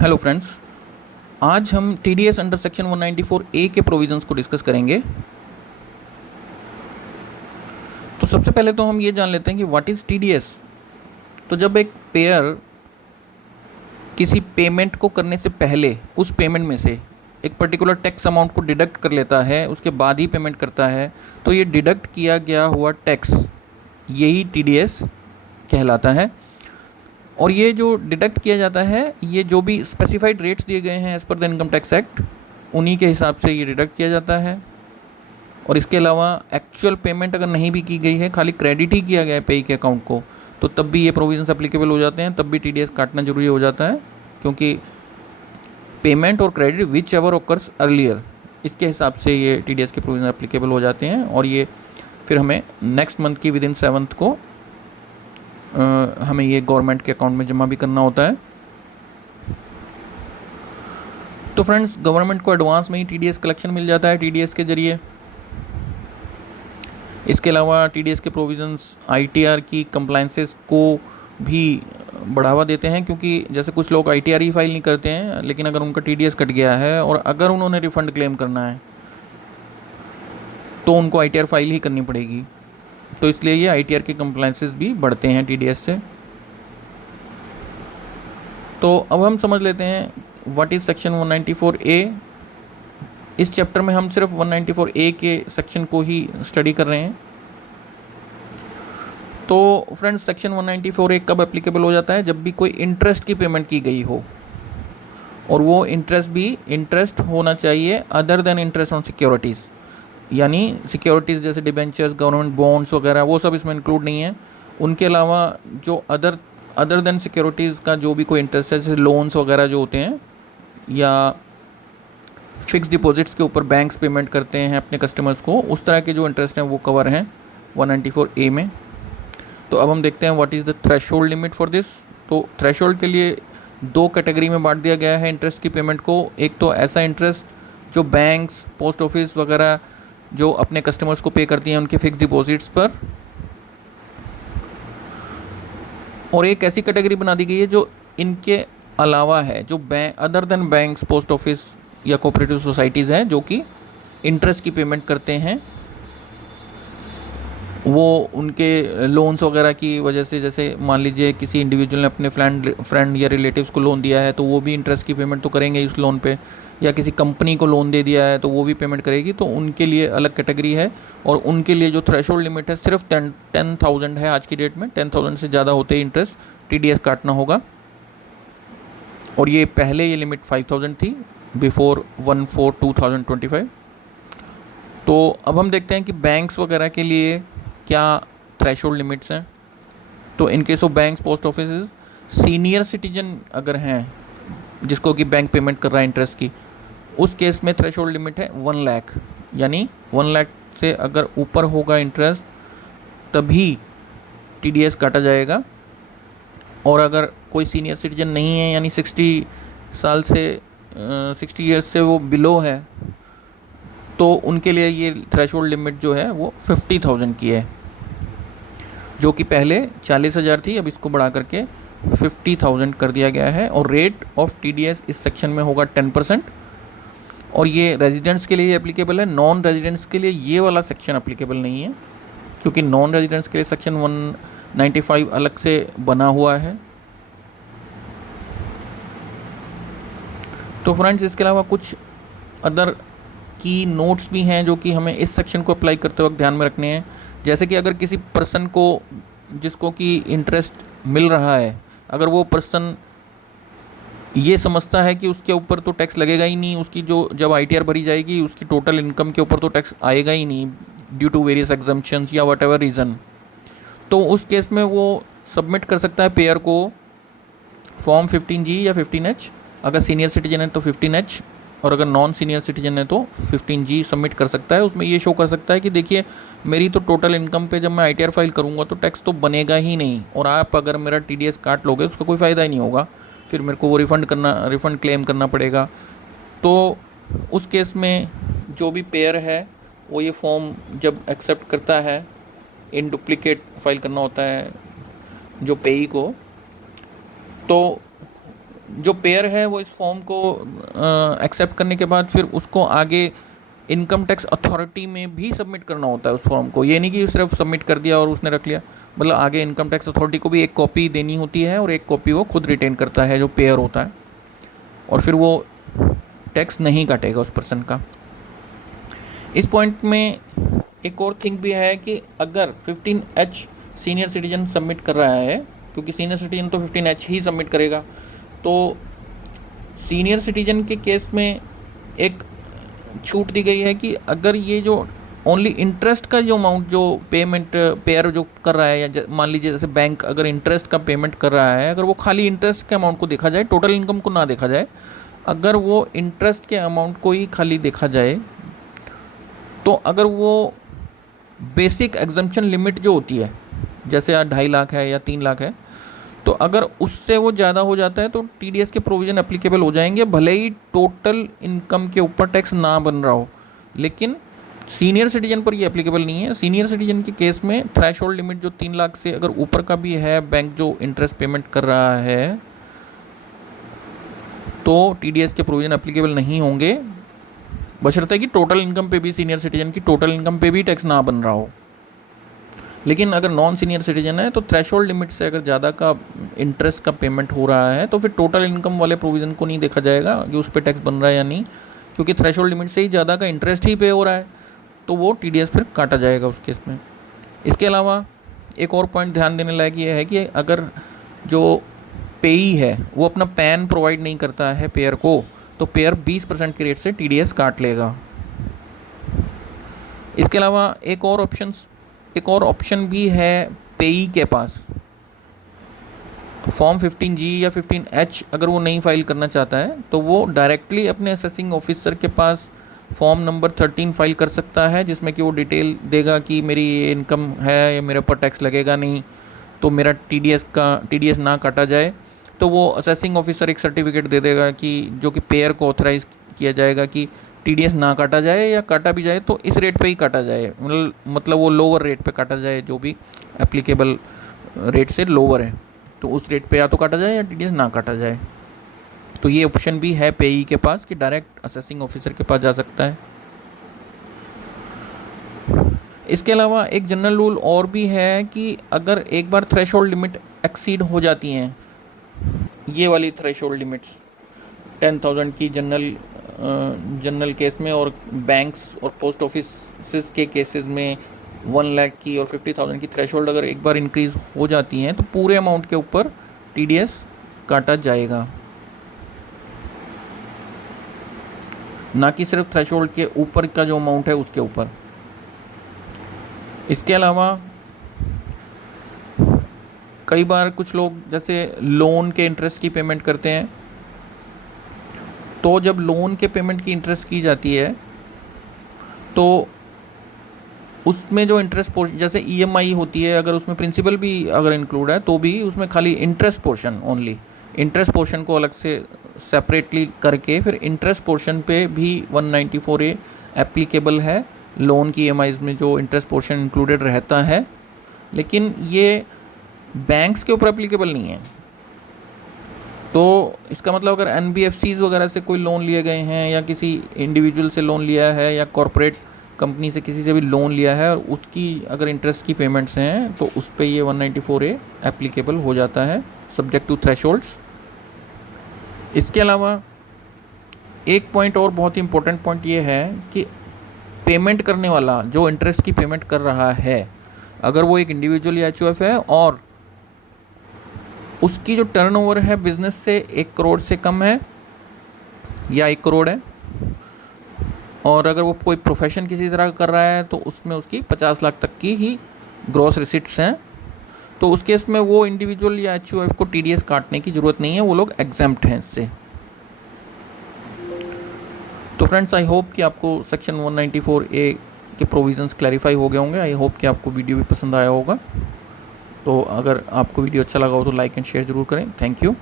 Hello friends, आज हम TDS under section 194 ए के प्रोविजंस को डिस्कस करेंगे। तो सबसे पहले तो हम ये जान लेते हैं कि व्हाट इज़ टीडीएस। तो जब एक पेयर किसी पेमेंट को करने से पहले उस पेमेंट में से एक पर्टिकुलर टैक्स अमाउंट को डिडक्ट कर लेता है, उसके बाद ही पेमेंट करता है, तो ये डिडक्ट किया गया हुआ टैक्स यही टीडीएस कहलाता है। और ये जो डिडक्ट किया जाता है, ये जो भी स्पेसिफाइड रेट्स दिए गए हैं as per the income tax act, उन्हीं के हिसाब से ये डिडक्ट किया जाता है। और इसके अलावा एक्चुअल पेमेंट अगर नहीं भी की गई है, खाली क्रेडिट ही किया गया है पेई के अकाउंट को, तो तब भी ये प्रोविजंस एप्लीकेबल हो जाते हैं, तब भी टीडीएस काटना जरूरी हो जाता है, क्योंकि पेमेंट और credit which ever occurs earlier, इसके हिसाब से ये टीडीएस के प्रोविजन एप्लीकेबल हो जाते हैं। और ये फिर हमें नेक्स्ट मंथ की विदिन 7th को हमें ये गवर्नमेंट के अकाउंट में जमा भी करना होता है। तो फ्रेंड्स, गवर्नमेंट को एडवांस में ही टीडीएस कलेक्शन मिल जाता है टीडीएस के ज़रिए। इसके अलावा टीडीएस के प्रोविजंस आईटीआर की कंप्लायंसेस को भी बढ़ावा देते हैं, क्योंकि जैसे कुछ लोग आईटीआर ही फाइल नहीं करते हैं, लेकिन अगर उनका टीडीएस कट गया है और अगर उन्होंने रिफ़ंड क्लेम करना है तो उनको आईटीआर फाइल ही करनी पड़ेगी। तो इसलिए ये आईटीआर के कंप्लायंसेस भी बढ़ते हैं टीडीएस से। तो अब हम समझ लेते हैं व्हाट इज़ सेक्शन 194A। इस चैप्टर में हम सिर्फ 194A के सेक्शन को ही स्टडी कर रहे हैं। तो फ्रेंड्स, सेक्शन 194A कब एप्लीकेबल हो जाता है? जब भी कोई इंटरेस्ट की पेमेंट की गई हो, और वो इंटरेस्ट भी इंटरेस्ट होना चाहिए other than interest on securities, यानी सिक्योरिटीज़ जैसे डिबेंचर्स, गवर्नमेंट बॉन्ड्स वगैरह, वो सब इसमें इंक्लूड नहीं है। उनके अलावा जो अदर देन सिक्योरिटीज़ का जो भी कोई इंटरेस्ट है, जैसे लोन्स वगैरह जो होते हैं, या फिक्स डिपॉजिट्स के ऊपर बैंक्स पेमेंट करते हैं अपने कस्टमर्स को, उस तरह के जो इंटरेस्ट हैं वो कवर हैं 194A में। तो अब हम देखते हैं what is the threshold limit for this. तो थ्रेशोल्ड के लिए दो कैटेगरी में बांट दिया गया है इंटरेस्ट की पेमेंट को। एक तो ऐसा इंटरेस्ट जो बैंक्स, पोस्ट ऑफिस वगैरह जो अपने कस्टमर्स को पे करती हैं उनके फिक्स डिपॉजिट्स पर, और एक ऐसी कैटेगरी बना दी गई है जो इनके अलावा है, जो other than banks, post office या कोऑपरेटिव सोसाइटीज़ हैं, जो कि इंटरेस्ट की पेमेंट करते हैं। वो उनके लोन्स वगैरह की वजह से, जैसे मान लीजिए किसी इंडिविजुअल ने अपने फ्रेंड या रिलेटिव्स को लोन दिया है, तो वो भी इंटरेस्ट की पेमेंट तो करेंगे उस लोन पे, या किसी कंपनी को लोन दे दिया है तो वो भी पेमेंट करेगी। तो उनके लिए अलग कैटेगरी है, और उनके लिए जो थ्रेशोल्ड लिमिट है सिर्फ 10,000 है आज की डेट में। 10,000 से ज़्यादा होते ही इंटरेस्ट टीडीएस काटना होगा। और ये पहले ये लिमिट 5,000 थी बिफोर 1/4/2025। तो अब हम देखते हैं कि बैंक्स वगैरह के लिए क्या थ्रेशोल्ड लिमिट्स हैं। तो in case of banks, post office, senior citizen अगर हैं जिसको कि बैंक पेमेंट कर रहा है इंटरेस्ट की, उस केस में थ्रेशोल्ड लिमिट है 1 लाख, यानी 1 लाख से अगर ऊपर होगा इंटरेस्ट तभी टीडीएस काटा जाएगा। और अगर कोई सीनियर सिटीजन नहीं है, यानी 60 साल से 60 ईयर्स से वो बिलो है, तो उनके लिए ये थ्रेशोल्ड लिमिट जो है वो 50,000 की है, जो कि पहले 40,000 थी, अब इसको बढ़ा करके 50,000 कर दिया गया है। और रेट ऑफ टीडीएस इस सेक्शन में होगा 10%। और ये रेजिडेंट्स के लिए एप्लीकेबल है, नॉन रेजिडेंट्स के लिए ये वाला सेक्शन एप्लीकेबल नहीं है, क्योंकि नॉन रेजिडेंट्स के लिए सेक्शन 195 अलग से बना हुआ है। तो फ्रेंड्स, इसके अलावा कुछ अदर की नोट्स भी हैं जो कि हमें इस सेक्शन को अप्लाई करते वक्त ध्यान में रखने हैं। जैसे कि अगर किसी पर्सन को जिसको कि इंटरेस्ट मिल रहा है, अगर वो पर्सन ये समझता है कि उसके ऊपर तो टैक्स लगेगा ही नहीं, उसकी जो जब आईटीआर भरी जाएगी उसकी टोटल इनकम के ऊपर तो टैक्स आएगा ही नहीं ड्यू टू वेरियस एग्जम्पशंस या वट एवर रीज़न, तो उस केस में वो सबमिट कर सकता है पेयर को फॉर्म 15G या 15H। अगर सीनियर सिटीजन है तो 15H, और अगर नॉन सीनियर सिटीजन है तो 15G सबमिट कर सकता है। उसमें ये शो कर सकता है कि देखिए, मेरी तो टोटल इनकम पे जब मैं आईटीआर फाइल करूँगा तो टैक्स तो बनेगा ही नहीं, और आप अगर मेरा टीडीएस काट लोगे उसका कोई फ़ायदा ही नहीं होगा, फिर मेरे को वो रिफ़ंड क्लेम करना पड़ेगा। तो उस केस में जो भी पेयर है वो ये फॉर्म जब एक्सेप्ट करता है, इन डुप्लीकेट फाइल करना होता है जो पेई को, तो जो पेयर है वो इस फॉर्म को एक्सेप्ट करने के बाद फिर उसको आगे इनकम टैक्स अथॉरिटी में भी सबमिट करना होता है उस फॉर्म को। ये नहीं कि सिर्फ सबमिट कर दिया और उसने रख लिया, मतलब आगे इनकम टैक्स अथॉरिटी को भी एक कॉपी देनी होती है और एक कॉपी वो खुद रिटेन करता है जो पेयर होता है, और फिर वो टैक्स नहीं काटेगा उस पर्सन का। इस पॉइंट में एक और थिंग भी है कि अगर 15H सीनियर सिटीजन सबमिट कर रहा है, क्योंकि सीनियर सिटीजन तो 15H ही सबमिट करेगा, तो सीनियर सिटीजन के केस में एक छूट दी गई है कि अगर ये जो ओनली इंटरेस्ट का जो अमाउंट जो पेमेंट पेयर जो कर रहा है, या मान लीजिए जैसे बैंक अगर इंटरेस्ट का पेमेंट कर रहा है, अगर वो खाली इंटरेस्ट के अमाउंट को देखा जाए, टोटल इनकम को ना देखा जाए, अगर वो इंटरेस्ट के अमाउंट को ही खाली देखा जाए, तो अगर वो बेसिक एग्जम्पशन लिमिट जो होती है, जैसे 2.5 लाख है या 3 लाख है, तो अगर उससे वो ज़्यादा हो जाता है तो TDS के प्रोविज़न एप्लीकेबल हो जाएंगे, भले ही टोटल इनकम के ऊपर टैक्स ना बन रहा हो। लेकिन सीनियर सिटीजन पर ये एप्लीकेबल नहीं है। सीनियर सिटीजन के केस में थ्रेशोल्ड लिमिट जो 3 लाख से अगर ऊपर का भी है बैंक जो इंटरेस्ट पेमेंट कर रहा है, तो TDS के प्रोविज़न एप्लीकेबल नहीं होंगे, बशर्ते कि टोटल इनकम पे भी सीनियर सिटीजन की टोटल इनकम पे भी टैक्स ना बन रहा हो। लेकिन अगर नॉन सीनियर सिटीजन है तो थ्रेशोल्ड लिमिट से अगर ज़्यादा का इंटरेस्ट का पेमेंट हो रहा है तो फिर टोटल इनकम वाले प्रोविज़न को नहीं देखा जाएगा कि उस पर टैक्स बन रहा है या नहीं, क्योंकि थ्रेशोल्ड लिमिट से ही ज़्यादा का इंटरेस्ट ही पे हो रहा है, तो वो TDS फिर काटा जाएगा उस केस में। इसके अलावा एक और पॉइंट ध्यान देने लायक ये है कि अगर जो पेई है वो अपना पैन प्रोवाइड नहीं करता है पेयर को, तो पेयर 20% के रेट से TDS काट लेगा। इसके अलावा एक और ऑप्शन भी है पेई के पास। फॉर्म 15G या 15H अगर वो नहीं फाइल करना चाहता है तो वो डायरेक्टली अपने असेसिंग ऑफिसर के पास फॉर्म नंबर 13 फाइल कर सकता है, जिसमें कि वो डिटेल देगा कि मेरी ये इनकम है या मेरे ऊपर टैक्स लगेगा नहीं, तो मेरा TDS ना काटा जाए। तो वो असेसिंग ऑफिसर एक सर्टिफिकेट दे देगा कि जो कि पेयर को ऑथराइज़ किया जाएगा कि TDS ना काटा जाए, या काटा भी जाए तो इस रेट पे ही काटा जाए, मतलब वो लोअर रेट पे काटा जाए, जो भी एप्लीकेबल रेट से लोअर है तो उस रेट पे या तो काटा जाए या TDS ना काटा जाए। तो ये ऑप्शन भी है पेई के पास कि डायरेक्ट असेसिंग ऑफिसर के पास जा सकता है। इसके अलावा एक जनरल रूल और भी है कि अगर एक बार थ्रेशोल्ड लिमिट एक्सीड हो जाती हैं, ये वाली थ्रेशोल्ड लिमिट्स 10,000 की जनरल केस में, और बैंक्स और पोस्ट ऑफिस के केसेस में 1 लाख की और 50,000 की थ्रेशोल्ड अगर एक बार इंक्रीज़ हो जाती हैं तो पूरे अमाउंट के ऊपर TDS काटा जाएगा, ना कि सिर्फ थ्रेशोल्ड के ऊपर का जो अमाउंट है उसके ऊपर। इसके अलावा कई बार कुछ लोग जैसे लोन के इंटरेस्ट की पेमेंट करते हैं, तो जब लोन के पेमेंट की इंटरेस्ट की जाती है तो उसमें जो इंटरेस्ट पोर्शन जैसे EMI होती है, अगर उसमें प्रिंसिपल भी अगर इंक्लूड है तो भी उसमें खाली interest portion, only interest portion को अलग से सेपरेटली करके फिर इंटरेस्ट पोर्शन पे भी 194A एप्लीकेबल है लोन की EMIs में जो इंटरेस्ट पोर्शन इंक्लूडेड रहता है। लेकिन ये बैंक्स के ऊपर एप्लीकेबल नहीं है। तो इसका मतलब अगर NBFCs वगैरह से कोई लोन लिए गए हैं, या किसी इंडिविजुअल से लोन लिया है, या कॉरपोरेट कंपनी से किसी से भी लोन लिया है और उसकी अगर इंटरेस्ट की पेमेंट्स हैं तो उस पर ये 194A एप्लीकेबल हो जाता है सब्जेक्ट टू थ्रेशोल्ड्स। इसके अलावा एक पॉइंट और बहुत ही इम्पोर्टेंट पॉइंट ये है कि पेमेंट करने वाला जो इंटरेस्ट की पेमेंट कर रहा है, अगर वो एक इंडिविजुअल या HUF है और उसकी जो टर्नओवर है बिज़नेस से 1 करोड़ से कम है या 1 करोड़ है, और अगर वो कोई प्रोफेशन किसी तरह कर रहा है तो उसमें उसकी 50 लाख तक की ही ग्रॉस रिसिट्स हैं, तो उस केस में वो इंडिविजुअल या HUF को TDS काटने की ज़रूरत नहीं है, वो लोग एग्जेम्प्ट हैं इससे। तो फ्रेंड्स, आई होप कि आपको सेक्शन 194A के प्रोविज़न्स क्लैरिफाई हो गए होंगे। आई होप कि आपको वीडियो भी पसंद आया होगा। तो अगर आपको वीडियो अच्छा लगा हो तो लाइक एंड शेयर ज़रूर करें। Thank you.